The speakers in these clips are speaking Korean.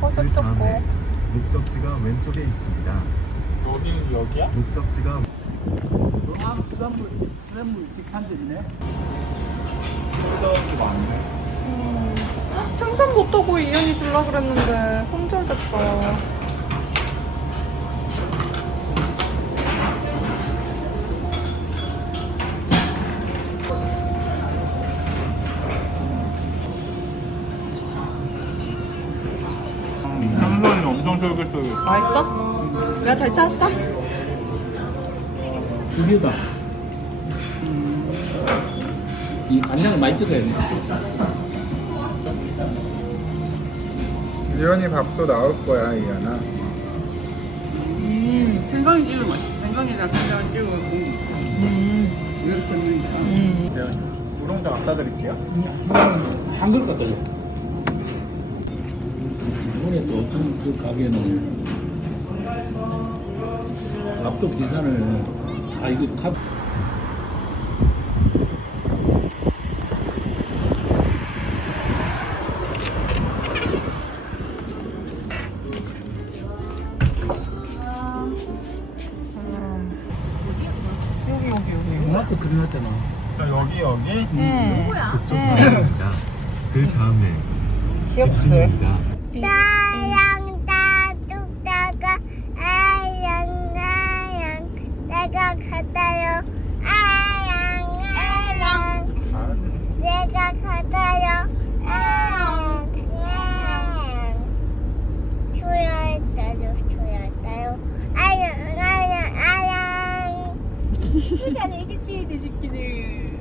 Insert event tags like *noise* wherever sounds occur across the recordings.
버섯 초코 목적지가 왼쪽에 있습니다. 여기는 여기야? 목적지가 아, 수산물, 수산물 직판들이네. 뜯어지 많네. 음. 생선 못 타고 이현이 줄라 그랬는데 손절됐다. 쫄깃쫄깃. 맛있어? 내가 잘 찾았어? 음. 이 간장을 많이 찍어야 돼. 이현이 밥도 나올 거야, 이현아. 음, 생선이 찍으면 맛있어. 생선이랑 간장을 찍으면 국물. 음. 이렇게 넣으니까. 음. 우롱장 갖다 드릴게요. 한 그릇 갖다 줘. 이번에 또 어떤 그 가게는 밥도 계산을 아 이거 값 여기 여기 여기. 여기? 응. 그쪽 방향입니다. 그 다음에 귀엽지? 입니다. 나랑 나뚝다가 아양 아양 내가 갔다요 아양 아양 내가 갔다요 아양 아양 좋아했다요 좋아했다요 아양 아양 아양 부자 애기지, 내 집기는.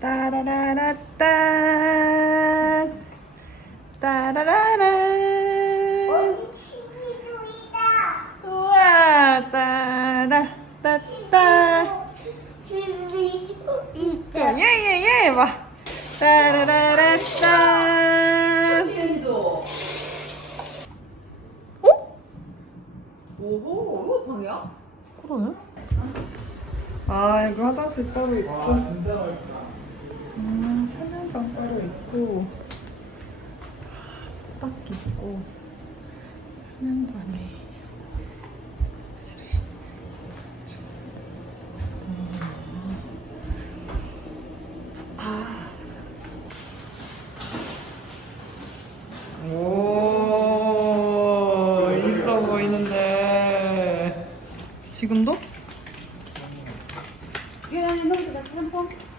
따라라라따. 따라라라. 우와, 따라, 따따. 예예예 봐. 따라라라따. 어? 오호, 이거 방이야? 그러네. 아 여기 화장실 따로 있고. 음, 세면장 따로 있고. 세탁기 있고. 세면장이. 오 있어 보이는데 지금도?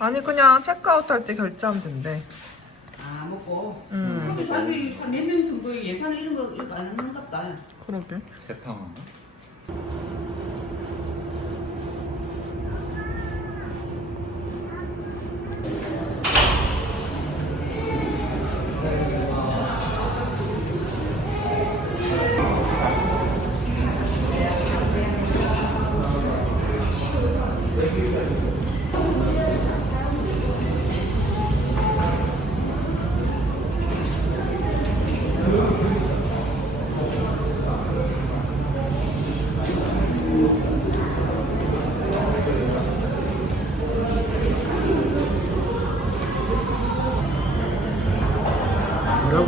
아니 그냥 체크아웃 할 때 결제하면 된대 아, 먹고. 음 근데 자기 몇 명 정도 예산 이런 거, 이런 거안 하는 것 같다. 그러게 세탕. 랑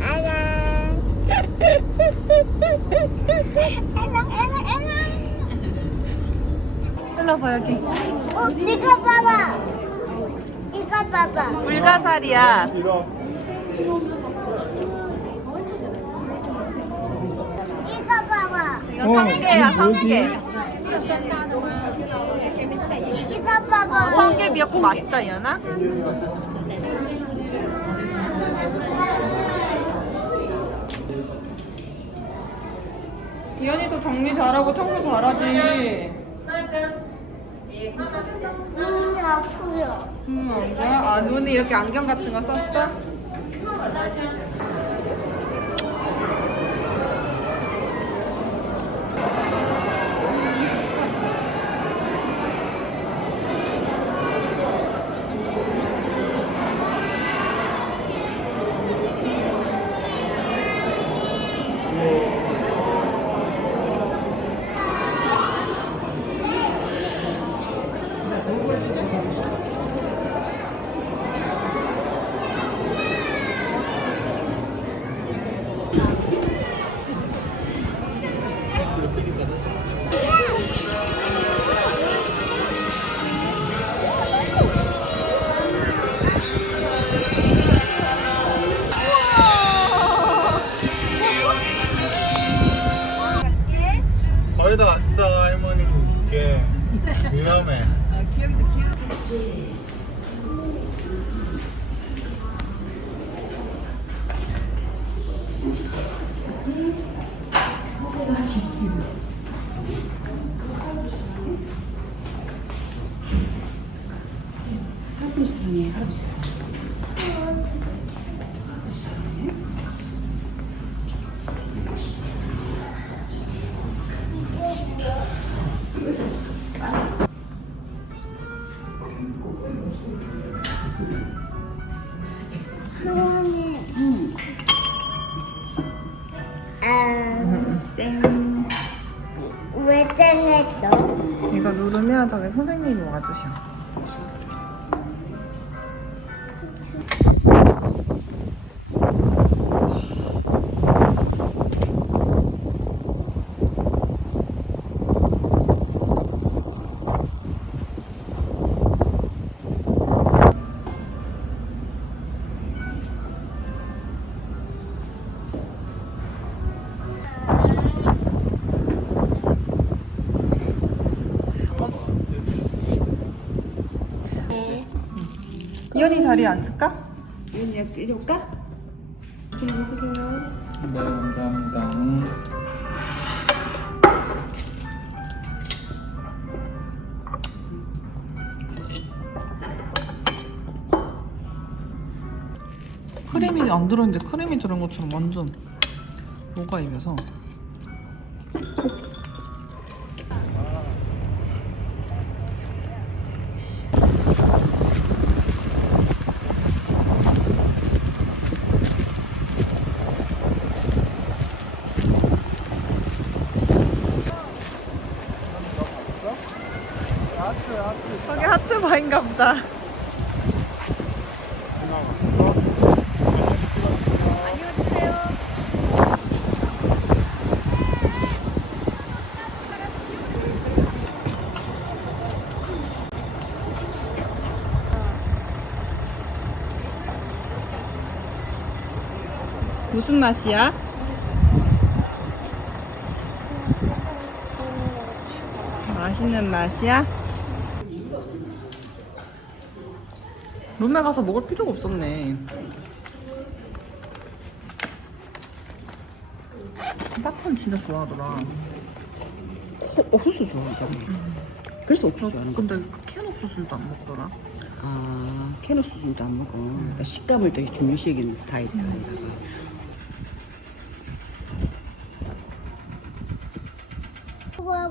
아랑 일로 봐 여기 어, 이거 봐봐. 이거 봐봐. 불가사리야. 이거 봐봐. 이거 성게야, 성게. 이거 봐봐. 성게 미역국 맛있다, 이현아. 이현이도 정리 잘하고 청소 잘하지. 눈이 아프요. 음, 안 돼? 아, 눈에 이렇게 안경 같은 거 썼어? 아, 땡. 왜 땡했어? 이거 누르면 저기 선생님이 와주셔. 이현이 자리에 앉을까? 이현이야 이럴까? 좀 먹으세요. 담담담. 크림이 안 들어있는데 크림이 들은 것처럼 완전 녹아 입에서. 저기 하트바인가 보다. 무슨 맛이야? 맛있는 맛이야? 룸에 가서 먹을 필요가 없었네. 빠폰 진짜 좋아하더라. 어, 옥수수 좋아한다고. 그래서 옥수수 좋아하는 거. 근데 캔 옥수수도 안 먹더라. 아, 캐노스도 안 먹어. 그러니까 식감을 되게 중요시 여기는 스타일이야. 얘가.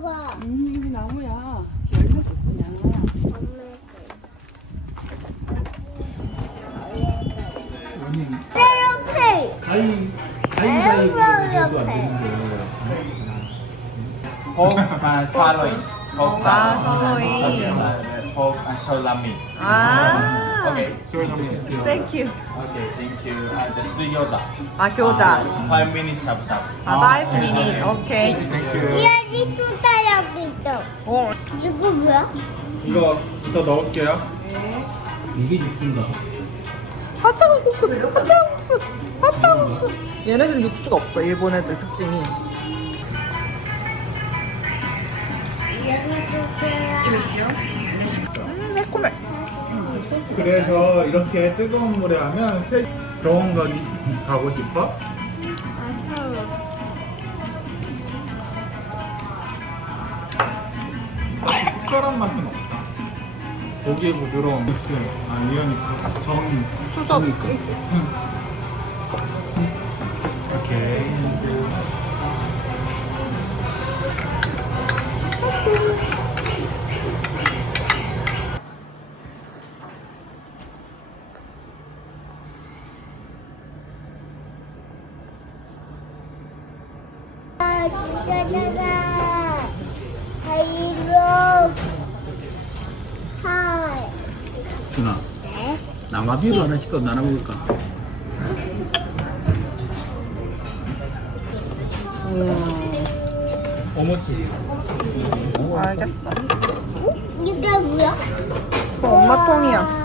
봐봐. 음, 여기 나무야. 열매 그냥. 에어플. 가위 가위 에어플 가위 옆에. pork uh, sirloin. Pork 아, sirloin. sirloin. Uh, pork uh, salami. 아, Okay. 땡큐. Okay, thank you. Uh, the suyoza. 아, 교자. Five minutes sharp sharp. 아, 5 minute. 오케이. 땡큐 이어지 쏟아라고 있어. 어, 이거 뭐야? 이거 더 넣을게요 이게 육수인 가? 하찮은 국수, 하찮은 국수, 하찮은 국수. 얘네들 육수가 없어. 일본 애들 특징이. 음, 매콤해. 그래서 이렇게 뜨거운 물에 하면 새 병원 가기 가고 싶어? 특별한 맛은 없다. 고기의 부드러운 육수. 아, 이현이 정 수저. 오 *laughs* 나마비로 하나 시켜 나눠 먹을까? 어머치. 알겠어. 이게 뭐야? 그거 엄마 통이야.